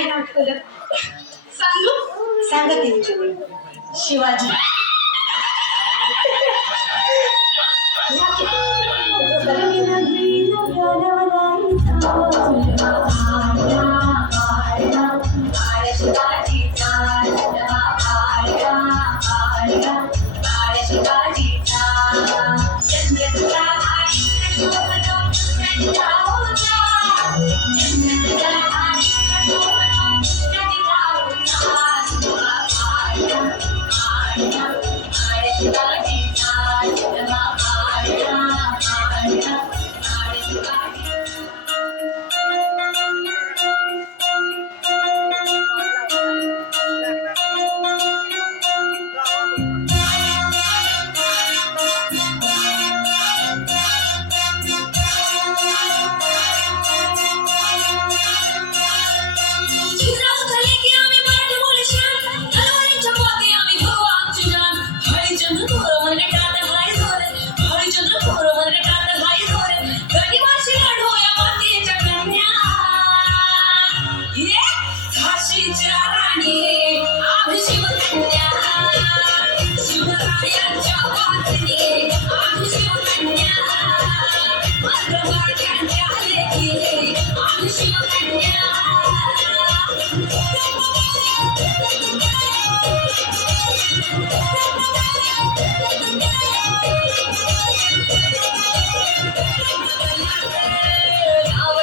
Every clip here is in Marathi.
काय नाटकलं सांगू सांगते शिवाजी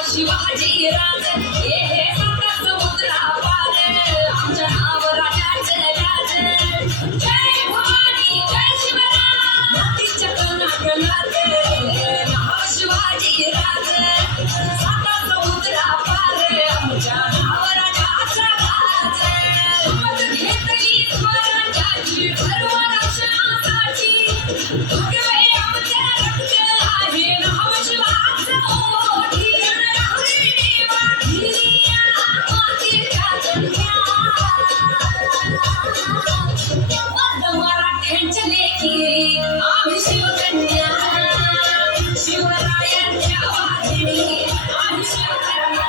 शिवाजी राज हे समुद्रा पार आमच्या नाव राजाचं राज जय भवानी जय शिवराज मातीच्या कणाकणात नाव शिवाजी राज समुद्रा पार आमच्या नाव राजाचं राज शपथ घेतली स्वराज्याची सर्व रक्षणासाठी भगवे आमच्या रक्त आहे नाव शिवाचं ओठी मराठ्यांच्या लेकी आम्ही शिवकन्या शिवरायांच्या वाहिनी आम्ही शिवकन्या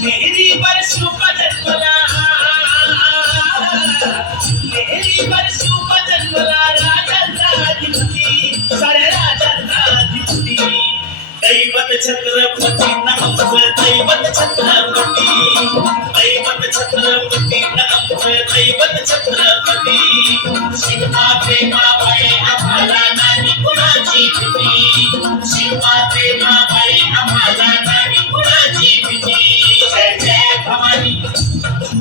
मेरी बरसों बदलला मेरी बरसों बदलला राजाधिपती सारे राजाधिपती दैवत छत्रपती नमः दैवत छत्रपती नमः दैवत छत्रपती शिवा प्रेमा बाई आम्हाला नाही कुणाची भीती शिवा प्रेमा बाई आम्हाला नाही कुणाची भीती जय जय भवानी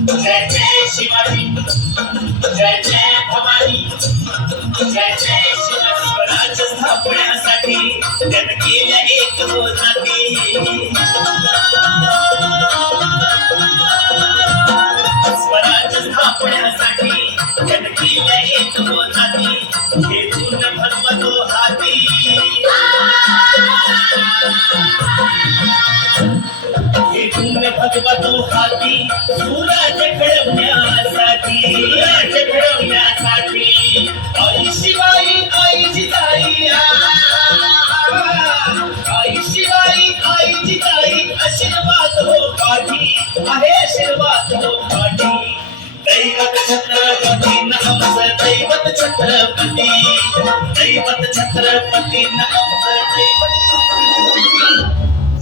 जय जय शिवाजी जय जय भवानी जय जय शिवाजी स्वराज्य स्थापण्यासाठी जन केल्या एक होती स्वराज्य स्थापण्यासाठी जन केल्या एक होती घेऊन भगवतो हाती भगवतो हाती सूरज घडवण्यासाठी आई शिवाई आई जिजाई आई शिवाई आई जिजाई आशीर्वाद हो पाठी आहे आशीर्वाद हो पाठी दैवत छत्रपती नमः दैवत छत्रपती नमः दैवत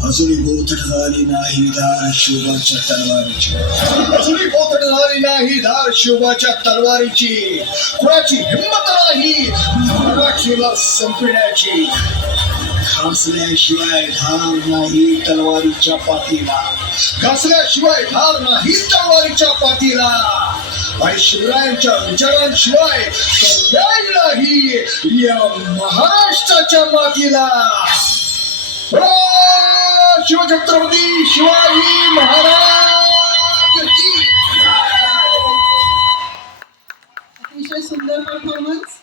अजूनही बोथट झाली नाही धार शिवाच्या तलवारीची अजूनही बोथट झाली नाही धार शिवाच्या तलवारीची कुणाची हिंमत नाही मराठीला संपण्याची घासल्याशिवाय धार नाही तलवारीच्या पातीला घासल्याशिवाय धार नाही तलवारीच्या पातीला आणि शिवरायांच्या विचारांशिवाय पर्याय नाही या महाराष्ट्राच्या मातीला शिवछत्रपती शिवाजी महाराज की अतिशय सुंदर परफॉर्मन्स